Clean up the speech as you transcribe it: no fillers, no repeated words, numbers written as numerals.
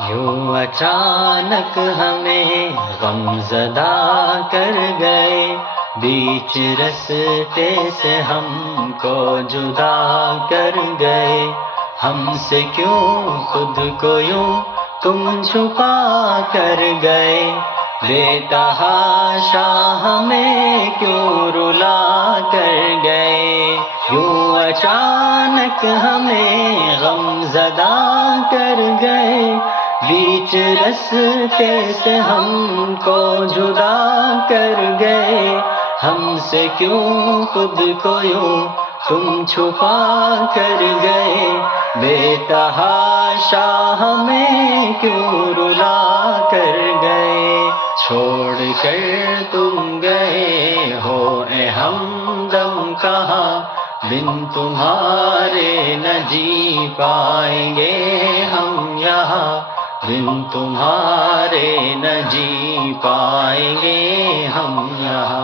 یوں اچانک ہمیں غم زدہ کر گئے، بیچ رستے سے ہم کو جدا کر گئے، ہم سے کیوں خود کو یوں تم چھپا کر گئے، بے تحاشا ہمیں کیوں رلا کر گئے، یوں اچانک ہمیں غم زدہ کر گئے، بیچ رستے سے ہم کو جدا کر گئے، ہم سے کیوں خود کو یوں تم چھپا کر گئے، بے تحاشا ہمیں کیوں رلا کر گئے، چھوڑ کر تم گئے ہو اے ہمدم کہاں، بن تمہارے نہ جی پائیں گے ہم یہاں، بن تمہارے نہ جی پائیں گے ہم یہاں۔